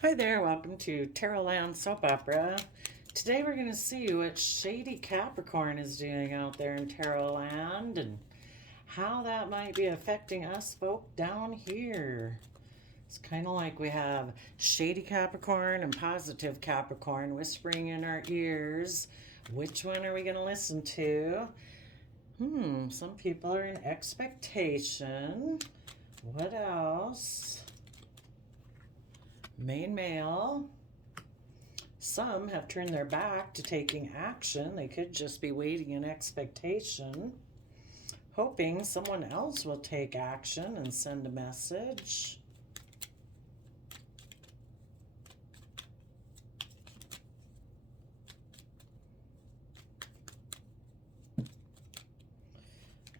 Hi there, welcome to Tarot Land Soap Opera. Today we're going to see what shady Capricorn is doing out there in Tarot Land and how that might be affecting us folk down here. It's kind of like we have shady Capricorn and positive Capricorn whispering in our ears. Which one are we going to listen to? Some people are in expectation. What else? Main male. Some have turned their back to taking action. They could just be waiting in expectation, hoping someone else will take action and send a message.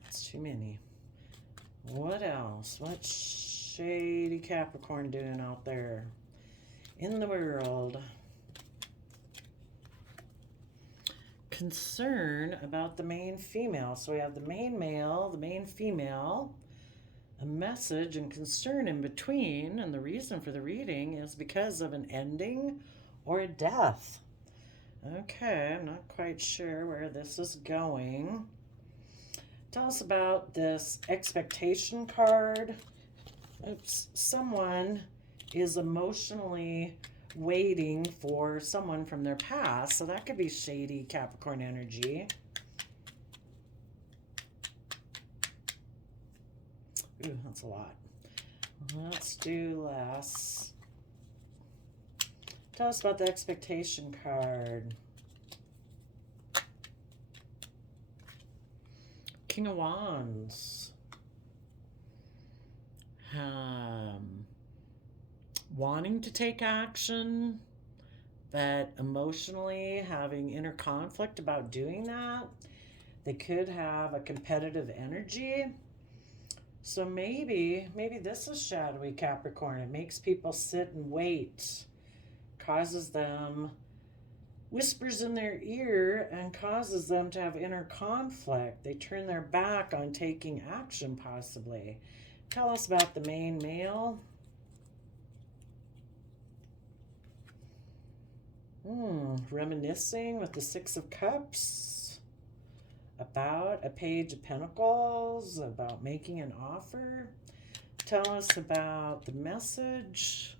That's too many. What else? What's shady Capricorn doing out there in the world? Concern about the main female. So we have the main male, the main female, a message and concern in between. And the reason for the reading is because of an ending or a death. Okay, I'm not quite sure where this is going. Tell us about this expectation card. Someone is emotionally waiting for someone from their past. So that could be shady Capricorn energy. Ooh, that's a lot. Let's do less. Tell us about the expectation card. King of Wands. Wanting to take action, but emotionally having inner conflict about doing that. They could have a competitive energy. So maybe this is shadowy Capricorn. It makes people sit and wait, causes them, whispers in their ear and causes them to have inner conflict. They turn their back on taking action, possibly. Tell us about the main male. Reminiscing with the Six of Cups about a Page of Pentacles, about making an offer. Tell us about the message.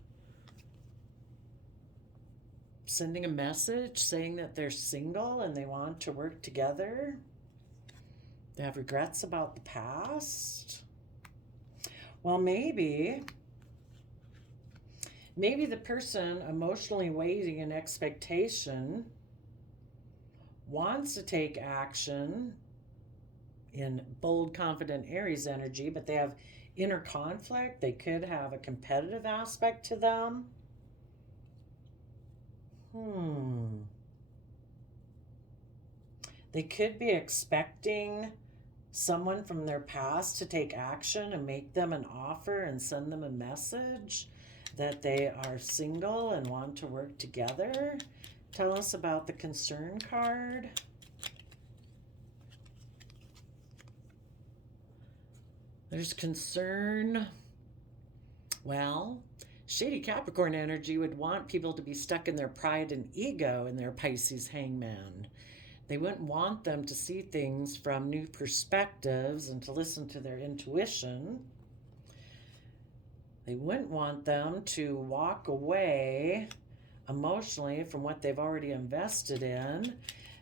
Sending a message saying that they're single and they want to work together. They have regrets about the past. Well, maybe the person emotionally waiting in expectation wants to take action in bold, confident Aries energy, but they have inner conflict. They could have a competitive aspect to them. They could be expecting someone from their past to take action and make them an offer and send them a message that they are single and want to work together. Tell us about the concern card. There's concern. Well, shady Capricorn energy would want people to be stuck in their pride and ego in their Pisces hangman. They wouldn't want them to see things from new perspectives and to listen to their intuition. They wouldn't want them to walk away emotionally from what they've already invested in.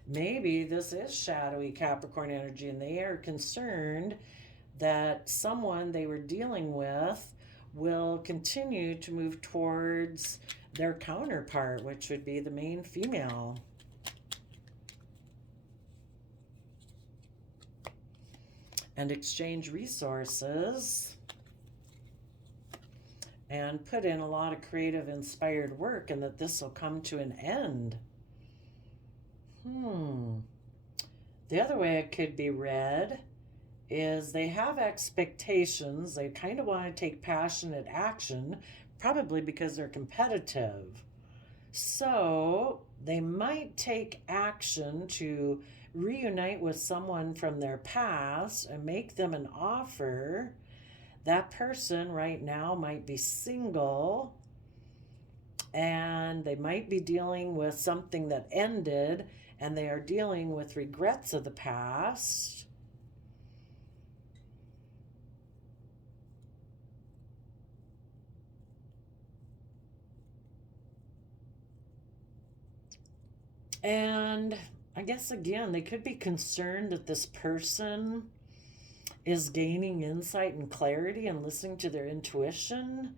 Maybe this is shadowy Capricorn energy and they are concerned that someone they were dealing with will continue to move towards their counterpart, which would be the main female. And exchange resources and put in a lot of creative, inspired work, and that this will come to an end. The other way it could be read is they have expectations. They kind of want to take passionate action, probably because they're competitive. So they might take action to reunite with someone from their past and make them an offer. That person right now might be single and they might be dealing with something that ended, and they are dealing with regrets of the past. And I guess again, they could be concerned that this person is gaining insight and clarity and listening to their intuition,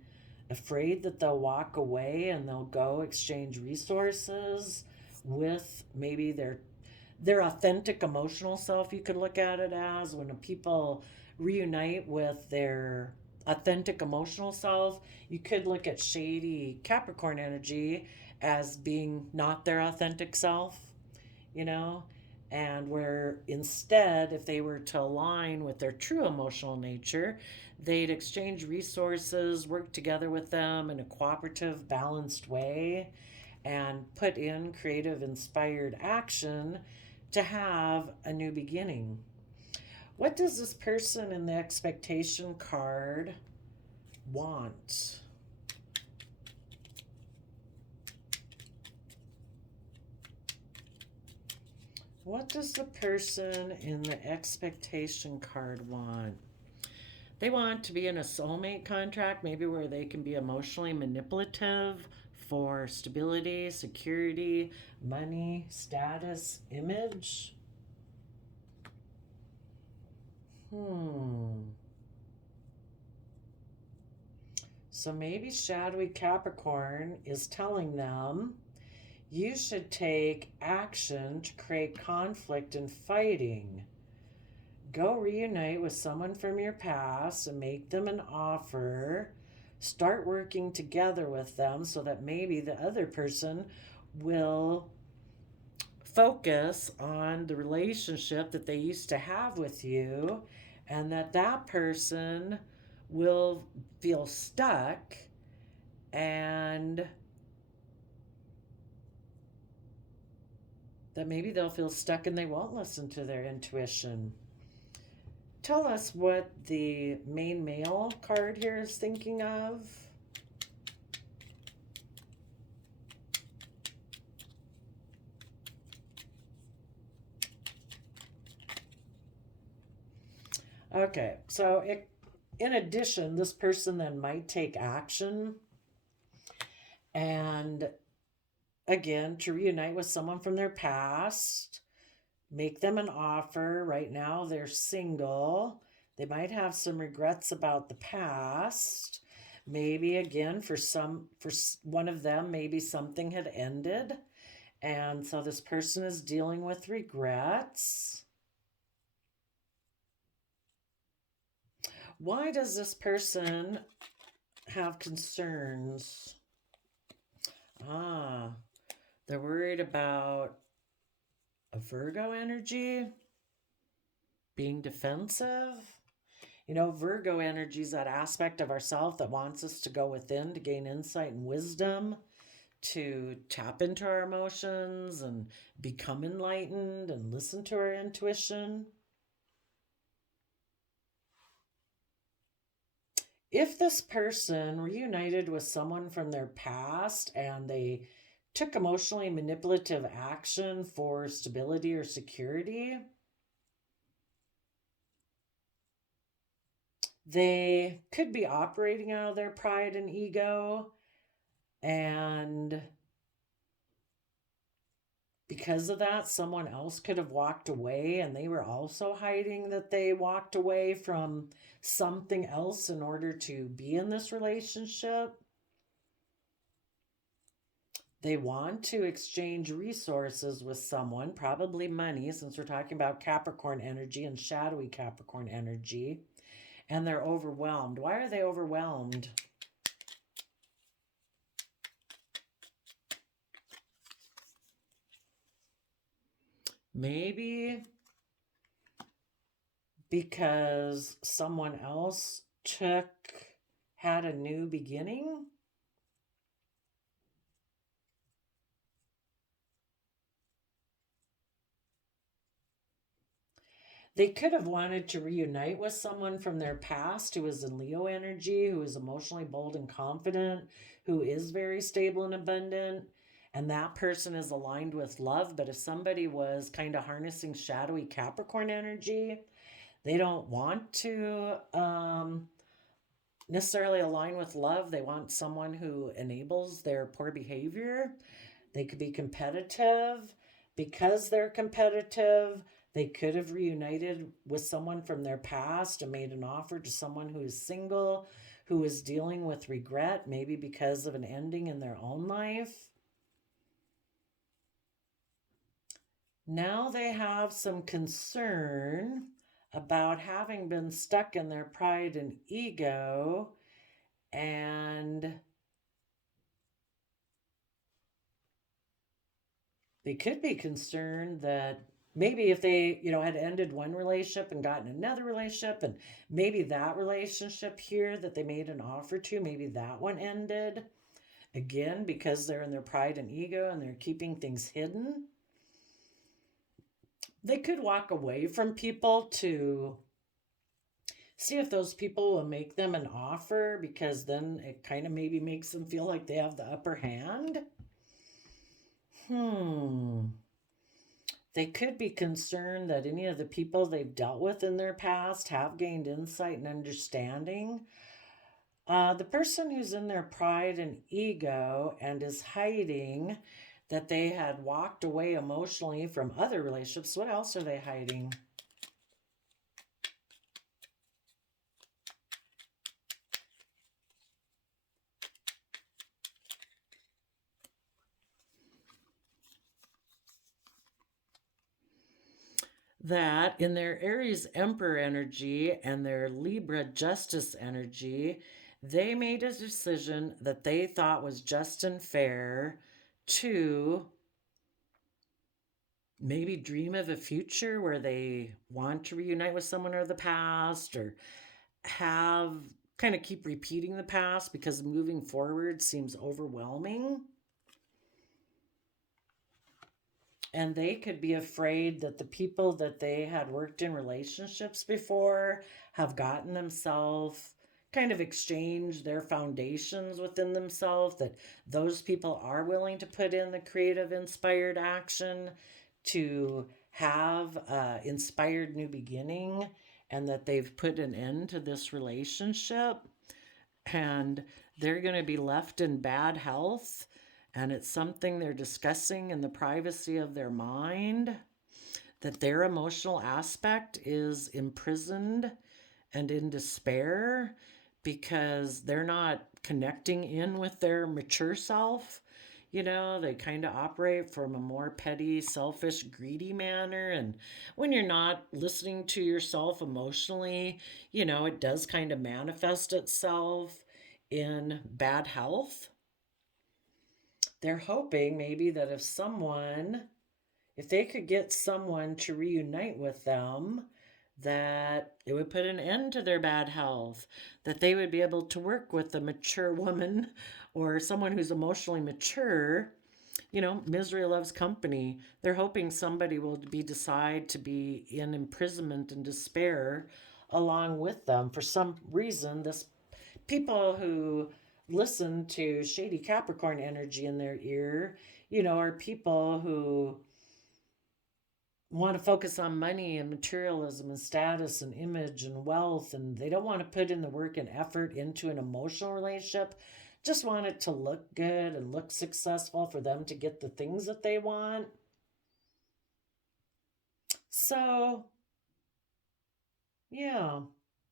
afraid that they'll walk away and they'll go exchange resources with maybe their authentic emotional self. You could look at it as when people reunite with their authentic emotional self. You could look at shady Capricorn energy as being not their authentic self, you know, and where instead, if they were to align with their true emotional nature, they'd exchange resources, work together with them in a cooperative, balanced way, and put in creative, inspired action to have a new beginning. What does this person in the expectation card want? What does the person in the expectation card want? They want to be in a soulmate contract, maybe where they can be emotionally manipulative for stability, security, money, status, image. So maybe shadowy Capricorn is telling them you should take action to create conflict and fighting. Go reunite with someone from your past and make them an offer. Start working together with them so that maybe the other person will focus on the relationship that they used to have with you, and that person will feel stuck, and that maybe they'll feel stuck and they won't listen to their intuition. Tell us what the main male card here is thinking of. Okay, so in addition, this person then might take action and again to reunite with someone from their past, make them an offer. Right now they're single. They might have some regrets about the past. Maybe again for one of them, maybe something had ended, and so this person is dealing with regrets. Why does this person have concerns? They're worried about a Virgo energy, being defensive. You know, Virgo energy is that aspect of ourself that wants us to go within to gain insight and wisdom, to tap into our emotions and become enlightened and listen to our intuition. If this person reunited with someone from their past and they took emotionally manipulative action for stability or security, they could be operating out of their pride and ego, and because of that, someone else could have walked away, and they were also hiding that they walked away from something else in order to be in this relationship. They want to exchange resources with someone, probably money, since we're talking about Capricorn energy and shadowy Capricorn energy, and they're overwhelmed. Why are they overwhelmed? Maybe because someone else had a new beginning. They could have wanted to reunite with someone from their past who is in Leo energy, who is emotionally bold and confident, who is very stable and abundant. And that person is aligned with love. But if somebody was kind of harnessing shadowy Capricorn energy, they don't want to necessarily align with love. They want someone who enables their poor behavior. They could be competitive. Because they're competitive, they could have reunited with someone from their past and made an offer to someone who is single, who is dealing with regret, maybe because of an ending in their own life. Now they have some concern about having been stuck in their pride and ego, and they could be concerned that maybe if they, had ended one relationship and gotten another relationship, and maybe that relationship here that they made an offer to, maybe that one ended again because they're in their pride and ego and they're keeping things hidden. They could walk away from people to see if those people will make them an offer, because then it kind of maybe makes them feel like they have the upper hand. They could be concerned that any of the people they've dealt with in their past have gained insight and understanding. The person who's in their pride and ego and is hiding that they had walked away emotionally from other relationships. What else are they hiding? That in their Aries Emperor energy and their Libra Justice energy, they made a decision that they thought was just and fair to maybe dream of a future where they want to reunite with someone of the past, or have kind of keep repeating the past because moving forward seems overwhelming. And they could be afraid that the people that they had worked in relationships before have gotten themselves kind of exchanged their foundations within themselves, that those people are willing to put in the creative inspired action to have inspired new beginning, and that they've put an end to this relationship, and they're going to be left in bad health, and it's something they're discussing in the privacy of their mind, that their emotional aspect is imprisoned and in despair because they're not connecting in with their mature self. They kind of operate from a more petty, selfish, greedy manner. And when you're not listening to yourself emotionally, it does kind of manifest itself in bad health. They're hoping maybe that if they could get someone to reunite with them, that it would put an end to their bad health, that they would be able to work with a mature woman or someone who's emotionally mature. Misery loves company. They're hoping somebody will decide to be in imprisonment and despair along with them. For some reason, this people who listen to shady Capricorn energy in their ear, are people who want to focus on money and materialism and status and image and wealth, and they don't want to put in the work and effort into an emotional relationship. Just want it to look good and look successful for them to get the things that they want. So, yeah,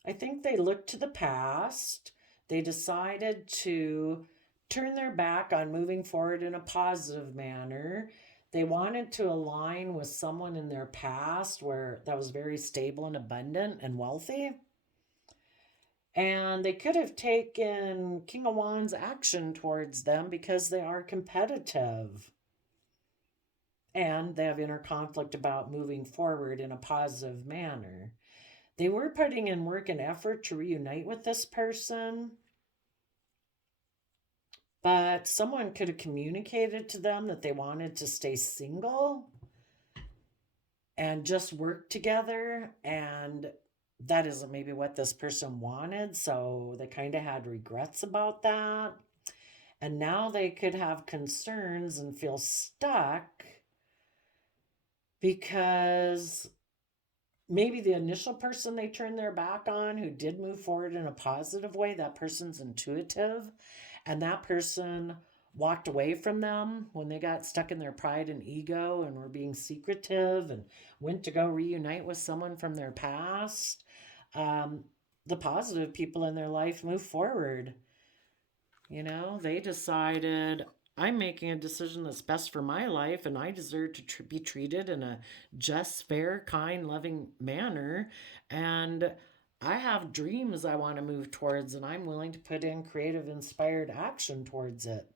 I think they looked to the past. They decided to turn their back on moving forward in a positive manner. They wanted to align with someone in their past where that was very stable and abundant and wealthy. And they could have taken King of Wands action towards them because they are competitive. And they have inner conflict about moving forward in a positive manner. They were putting in work and effort to reunite with this person, but someone could have communicated to them that they wanted to stay single. and just work together. And that isn't maybe what this person wanted. So they kind of had regrets about that. And now they could have concerns and feel stuck because maybe the initial person they turned their back on who did move forward in a positive way, that person's intuitive, and that person walked away from them when they got stuck in their pride and ego and were being secretive and went to go reunite with someone from their past. um, the positive people in their life move forward. They decided, I'm making a decision that's best for my life, and I deserve to be treated in a just, fair, kind, loving manner. And I have dreams I want to move towards, and I'm willing to put in creative, inspired action towards it.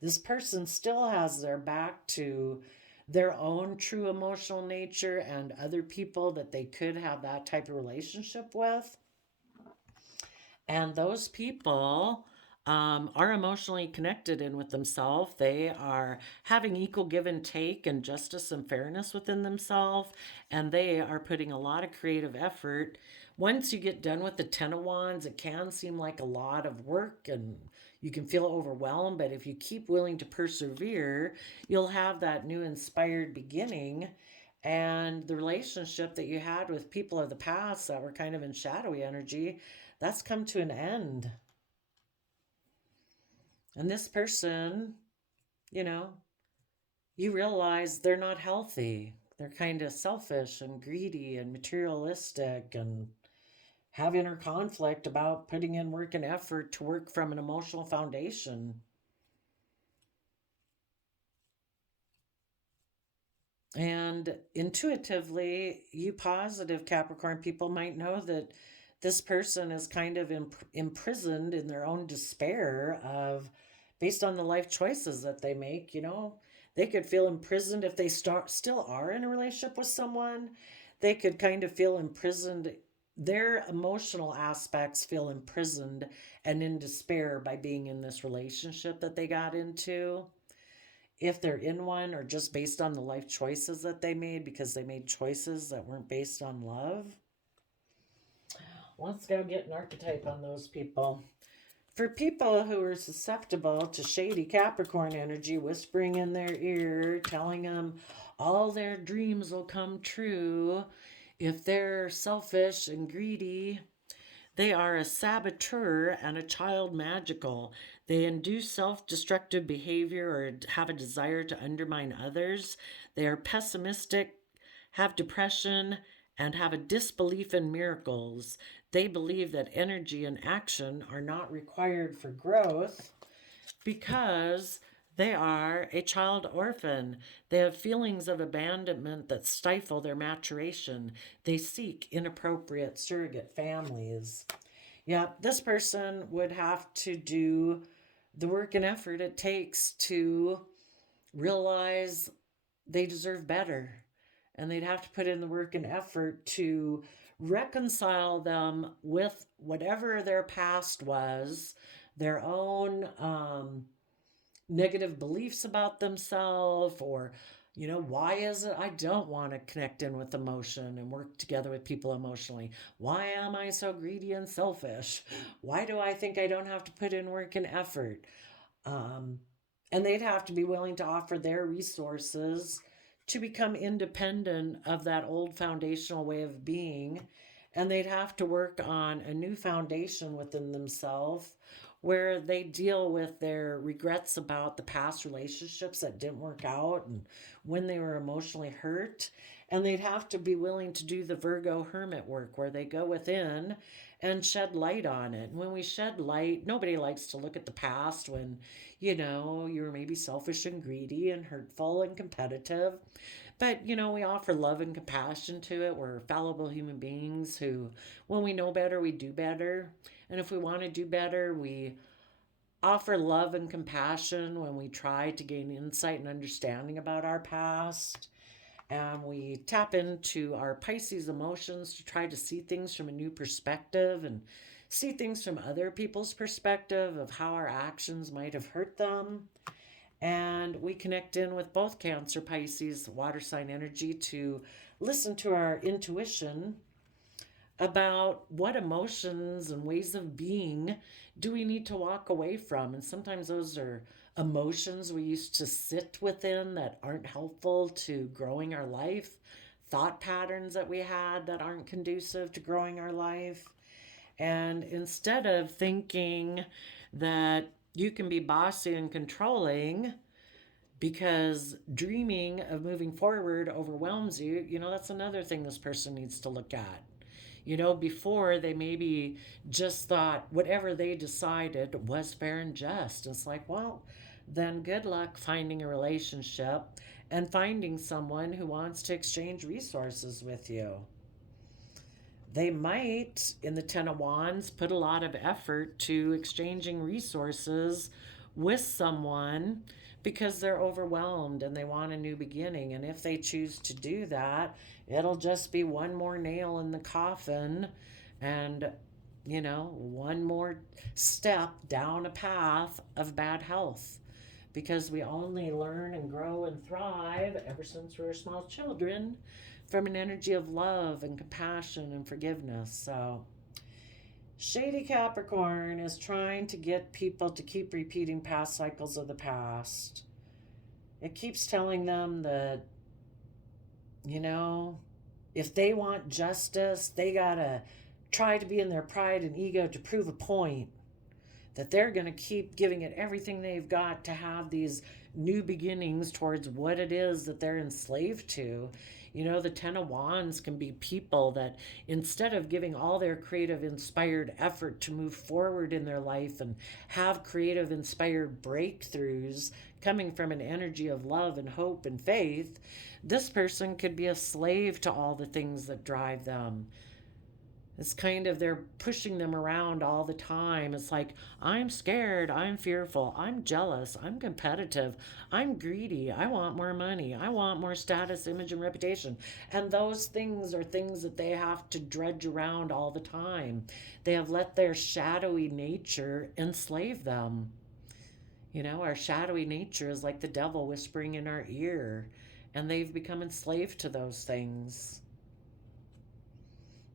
This person still has their back to their own true emotional nature and other people that they could have that type of relationship with. And those people are emotionally connected in with themselves. They are having equal give and take and justice and fairness within themselves. And they are putting a lot of creative effort. Once you get done with the Ten of Wands, it can seem like a lot of work and you can feel overwhelmed. But if you keep willing to persevere, you'll have that new inspired beginning. And the relationship that you had with people of the past that were kind of in shadowy energy, that's come to an end. And this person, you know, you realize they're not healthy. They're kind of selfish and greedy and materialistic and have inner conflict about putting in work and effort to work from an emotional foundation. And intuitively, you positive Capricorn people might know that this person is kind of imprisoned in their own despair of based on the life choices that they make. They could feel imprisoned if they still are in a relationship with someone. They could kind of feel imprisoned. Their emotional aspects feel imprisoned and in despair by being in this relationship that they got into, if they're in one, or just based on the life choices that they made because they made choices that weren't based on love. Let's go get an archetype on those people. For people who are susceptible to shady Capricorn energy whispering in their ear, telling them all their dreams will come true, if they're selfish and greedy, they are a saboteur and a child magical. They induce self destructive behavior or have a desire to undermine others. They are pessimistic, have depression, and have a disbelief in miracles. They believe that energy and action are not required for growth because they are a child orphan. They have feelings of abandonment that stifle their maturation. They seek inappropriate surrogate families. Yeah, this person would have to do the work and effort it takes to realize they deserve better. And they'd have to put in the work and effort to reconcile them with whatever their past was, their own negative beliefs about themselves, or why is it I don't want to connect in with emotion and work together with people emotionally? Why am I so greedy and selfish? Why do I think I don't have to put in work and effort? um, and they'd have to be willing to offer their resources to become independent of that old foundational way of being. And they'd have to work on a new foundation within themselves where they deal with their regrets about the past relationships that didn't work out and when they were emotionally hurt. And they'd have to be willing to do the Virgo hermit work where they go within and shed light on it. And when we shed light, nobody likes to look at the past when, you were maybe selfish and greedy and hurtful and competitive. But, we offer love and compassion to it. We're fallible human beings who, when we know better, we do better. And if we want to do better, we offer love and compassion when we try to gain insight and understanding about our past. And we tap into our Pisces emotions to try to see things from a new perspective and see things from other people's perspective of how our actions might have hurt them. And we connect in with both Cancer, Pisces, water sign energy to listen to our intuition about what emotions and ways of being do we need to walk away from. And sometimes those are emotions we used to sit within that aren't helpful to growing our life, thought patterns that we had that aren't conducive to growing our life. And instead of thinking that you can be bossy and controlling because dreaming of moving forward overwhelms you, that's another thing this person needs to look at. Before they maybe just thought whatever they decided was fair and just. It's like, well, then good luck finding a relationship and finding someone who wants to exchange resources with you. They might, in the Ten of Wands, put a lot of effort to exchanging resources with someone because they're overwhelmed and they want a new beginning. And if they choose to do that, it'll just be one more nail in the coffin and, one more step down a path of bad health. Because we only learn and grow and thrive ever since we were small children from an energy of love and compassion and forgiveness. So, shady Capricorn is trying to get people to keep repeating past cycles of the past. It keeps telling them that, if they want justice, they gotta try to be in their pride and ego to prove a point. That they're going to keep giving it everything they've got to have these new beginnings towards what it is that they're enslaved to. The Ten of Wands can be people that instead of giving all their creative inspired effort to move forward in their life and have creative inspired breakthroughs coming from an energy of love and hope and faith, this person could be a slave to all the things that drive them. It's kind of, they're pushing them around all the time. It's like, I'm scared, I'm fearful, I'm jealous, I'm competitive, I'm greedy, I want more money, I want more status, image, and reputation. And those things are things that they have to drudge around all the time. They have let their shadowy nature enslave them. Our shadowy nature is like the devil whispering in our ear, and they've become enslaved to those things.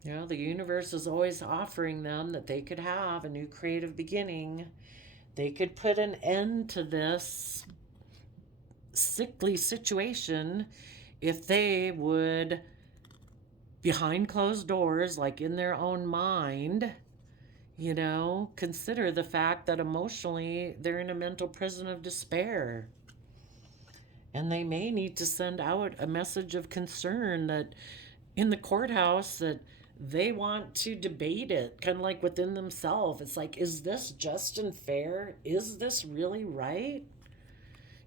The universe is always offering them that they could have a new creative beginning. They could put an end to this sickly situation if they would, behind closed doors, like in their own mind, consider the fact that emotionally they're in a mental prison of despair. And they may need to send out a message of concern that in the courthouse that they want to debate it, kind of like within themselves. It's like, is this just and fair? Is this really right?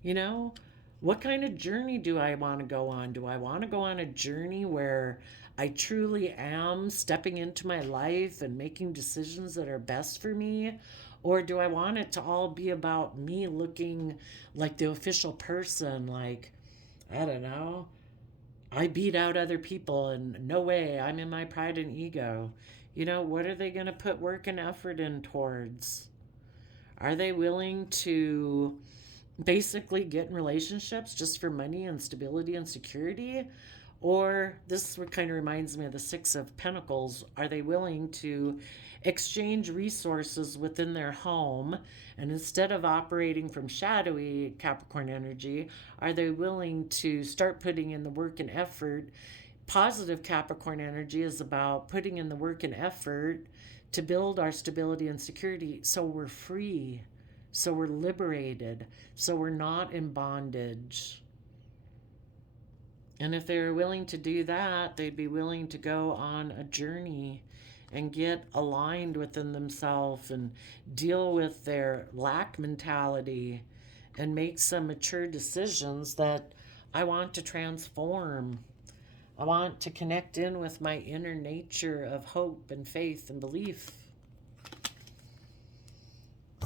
What kind of journey do I want to go on? Do I want to go on a journey where I truly am stepping into my life and making decisions that are best for me? Or do I want it to all be about me looking like the official person? Like, I don't know, I beat out other people and no way, I'm in my pride and ego. What are they going to put work and effort in towards? Are they willing to basically get in relationships just for money and stability and security? Or this kind of reminds me of the Six of Pentacles. Are they willing to exchange resources within their home? And instead of operating from shadowy Capricorn energy, are they willing to start putting in the work and effort? Positive Capricorn energy is about putting in the work and effort to build our stability and security so we're free, so we're liberated, so we're not in bondage. And if they're willing to do that, they'd be willing to go on a journey and get aligned within themselves and deal with their lack mentality and make some mature decisions that I want to transform. I want to connect in with my inner nature of hope and faith and belief.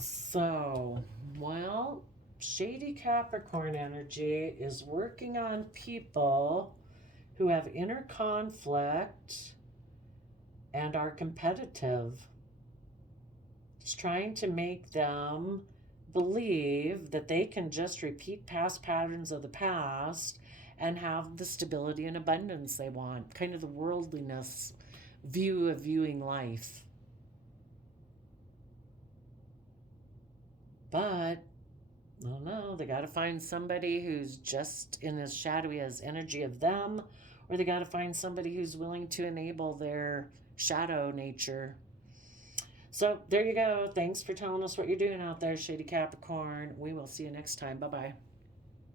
So, well, shady Capricorn energy is working on people who have inner conflict and are competitive. It's trying to make them believe that they can just repeat past patterns of the past and have the stability and abundance they want, kind of the worldliness view of viewing life. But I don't know, they got to find somebody who's just in as shadowy as energy of them, or they got to find somebody who's willing to enable their shadow nature. So there you go. Thanks for telling us what you're doing out there, Shady Capricorn. We will see you next time. Bye-bye.